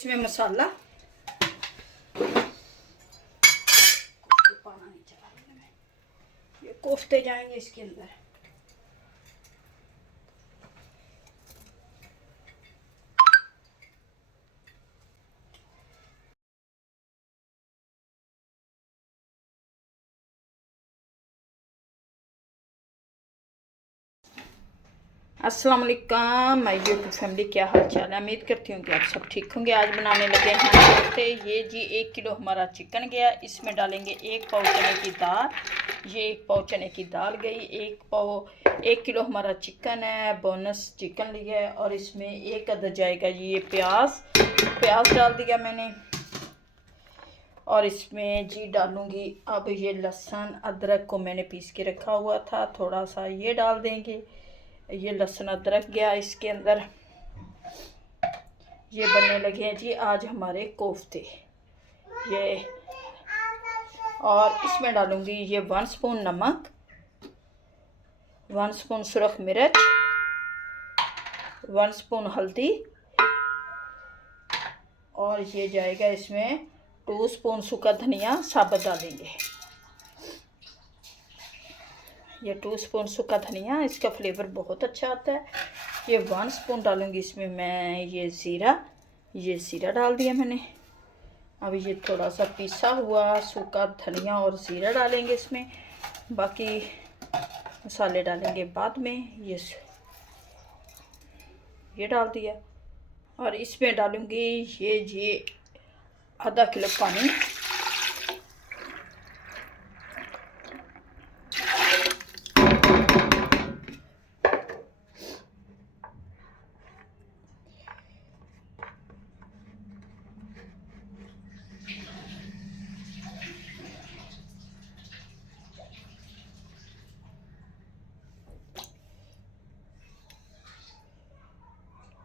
इसमें मसाला पाना नहीं चला, ये कोफ्ते जाएंगे इसके अंदर। अस्सलाम वालेकुम माय यूट्यूब फैमिली, क्या हाल चाल है। उम्मीद करती हूँ कि आप सब ठीक होंगे। आज बनाने लगे हैं कोफ्ते। ये जी 1 किलो हमारा चिकन गया, इसमें डालेंगे 1 पाव चने की दाल। ये 1 पाव चने की दाल गई, 1 किलो हमारा चिकन है, बोनस चिकन लिया है। और इसमें 1 अदद जाएगा ये प्याज डाल दिया मैंने। और इसमें जी डालूँगी अब ये लहसुन अदरक को मैंने पीस के रखा हुआ था, थोड़ा सा ये डाल देंगे। ये लहसुन अदरक गया इसके अंदर। ये बनने लगे हैं जी आज हमारे कोफ्ते। ये और इसमें डालूंगी ये 1 स्पून नमक, 1 स्पून सुरख मिर्च, 1 स्पून हल्दी, और ये जाएगा इसमें 2 स्पून सूखा धनिया साबुत डालेंगे। ये 2 स्पून सूखा धनिया, इसका फ्लेवर बहुत अच्छा आता है। ये 1 स्पून डालूंगी इसमें मैं ये ज़ीरा डाल दिया मैंने। अब ये थोड़ा सा पिसा हुआ सूखा धनिया और ज़ीरा डालेंगे इसमें, बाकी मसाले डालेंगे बाद में। ये डाल दिया। और इसमें डालूंगी ये आधा किलो पानी।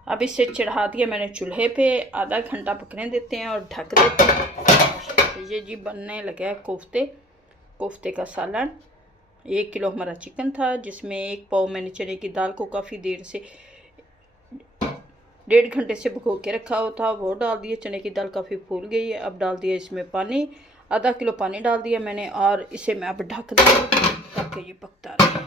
अब इसे चढ़ा दिया मैंने चूल्हे पे, आधा घंटा पकने देते हैं और ढक देते हैं। ये जी बनने लगा है कोफ्ते का सालन। 1 किलो हमारा चिकन था, जिसमें 1 पाव मैंने चने की दाल को काफ़ी देर से 1.5 घंटे से भिगो के रखा हुआ था, वो डाल दिया। चने की दाल काफ़ी फूल गई है। अब डाल दिया इसमें पानी, आधा किलो पानी डाल दिया मैंने। और इसे मैं अब ढक दूँगी ताकि ये पकता रहे।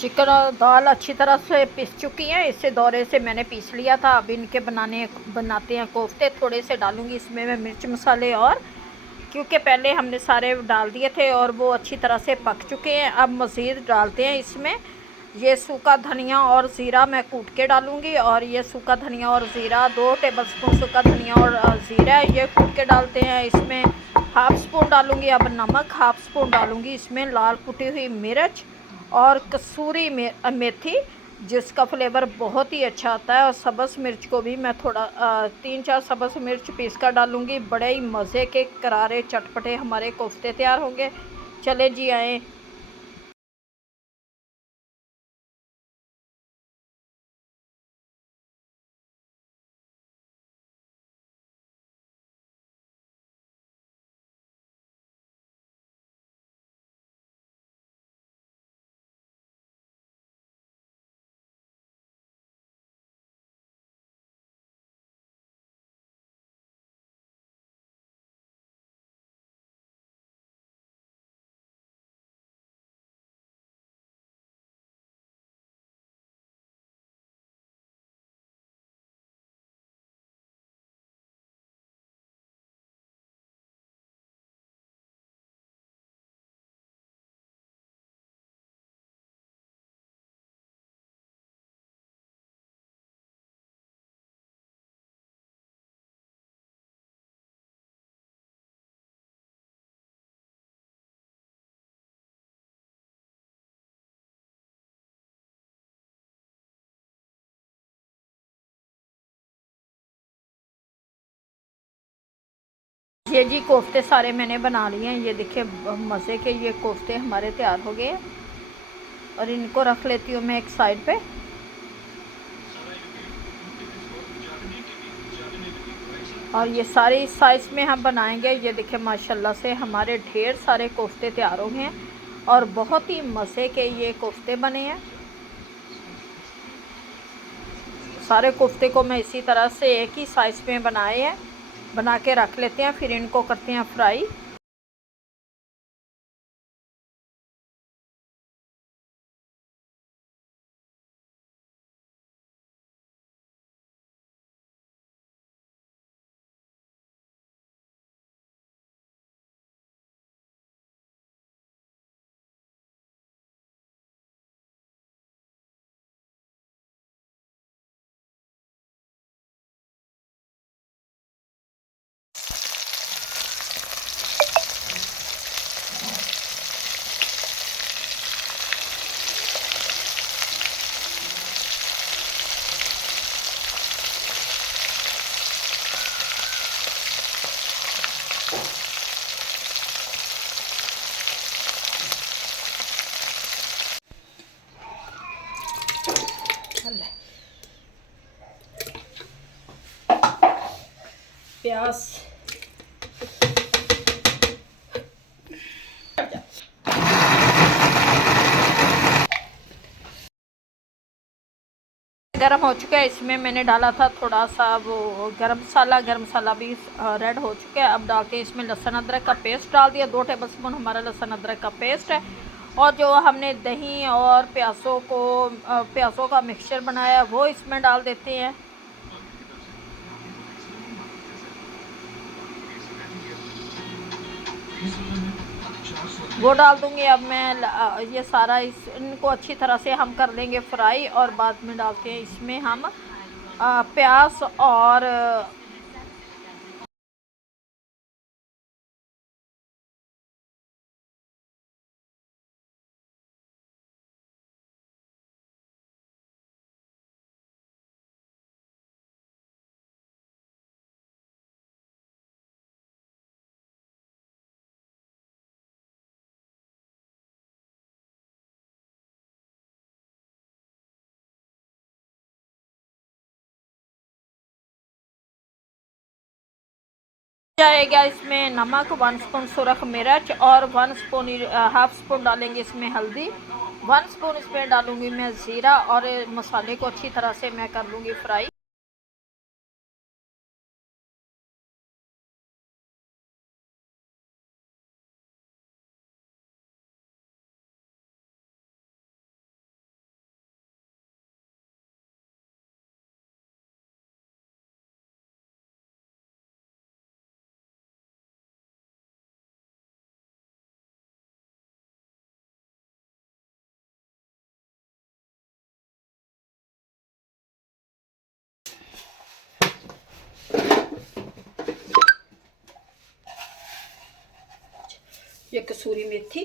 चिकन और दाल अच्छी तरह से पीस चुकी हैं, इससे दौरे से मैंने पीस लिया था। अब इनके बनाते हैं कोफ्ते। थोड़े से डालूंगी इसमें मैं मिर्च मसाले, और क्योंकि पहले हमने सारे डाल दिए थे और वो अच्छी तरह से पक चुके हैं। अब मज़ीद डालते हैं इसमें ये सूखा धनिया और ज़ीरा मैं कूट के डालूंगी। और ये सूखा धनिया और ज़ीरा 2 टेबलस्पून सूखा धनिया और ज़ीरा ये कूट के डालते हैं। इसमें 1/2 स्पून डालूंगी अब नमक, 1/2 स्पून डालूंगी इसमें लाल कुटी हुई मिर्च और कसूरी मेथी, जिसका फ्लेवर बहुत ही अच्छा आता है। और सब्ज़ मिर्च को भी मैं थोड़ा 3-4 सब्ज़ मिर्च पीस कर डालूँगी। बड़े ही मज़े के करारे चटपटे हमारे कोफ्ते तैयार होंगे। चले जी आएँ। ये जी कोफ्ते सारे मैंने बना लिए हैं। ये देखिए मज़े के ये कोफ्ते हमारे तैयार हो गए हैं और इनको रख लेती हूँ मैं एक साइड पे। और ये सारे इस साइज़ में हम बनाएंगे। ये देखिए माशाल्लाह से हमारे ढेर सारे कोफ्ते तैयार हो गए हैं और बहुत ही मज़े के ये कोफ्ते बने हैं। सारे कोफ्ते को मैं इसी तरह से एक ही साइज़ में बनाए हैं, बना के रख लेते हैं, फिर इनको करते हैं फ्राई। प्याज गरम हो चुका है। इसमें मैंने डाला था थोड़ा सा वो गरम मसाला भी रेड हो चुका है। अब डालते हैं इसमें लहसुन अदरक का पेस्ट डाल दिया। 2 टेबलस्पून हमारा लहसुन अदरक का पेस्ट है। और जो हमने दही और प्याज़ों का मिक्सचर बनाया वो इसमें डाल देते हैं। वो डाल दूंगी अब मैं। ये सारा इनको अच्छी तरह से हम कर लेंगे फ्राई और बाद में डालते हैं इसमें हम प्याज और जाएगा इसमें नमक, 1 स्पून सुरख मिर्च और 1 स्पून हाफ स्पून डालेंगे इसमें हल्दी। 1 स्पून इसमें डालूंगी मैं ज़ीरा और मसाले को अच्छी तरह से मैं कर लूँगी फ्राई। ये कसूरी मेथी,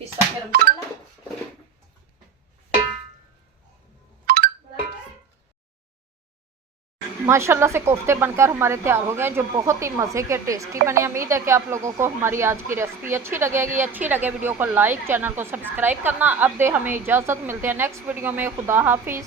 पिसा गरम मसाला, माशाल्लाह से कोफ्ते बनकर हमारे तैयार हो गए जो बहुत ही मज़े के टेस्टी बने। उम्मीद है कि आप लोगों को हमारी आज की रेसिपी अच्छी लगेगी। अच्छी लगे वीडियो को लाइक, चैनल को सब्सक्राइब करना। अब दे हमें इजाज़त, मिलते हैं नेक्स्ट वीडियो में। खुदा हाफिज़।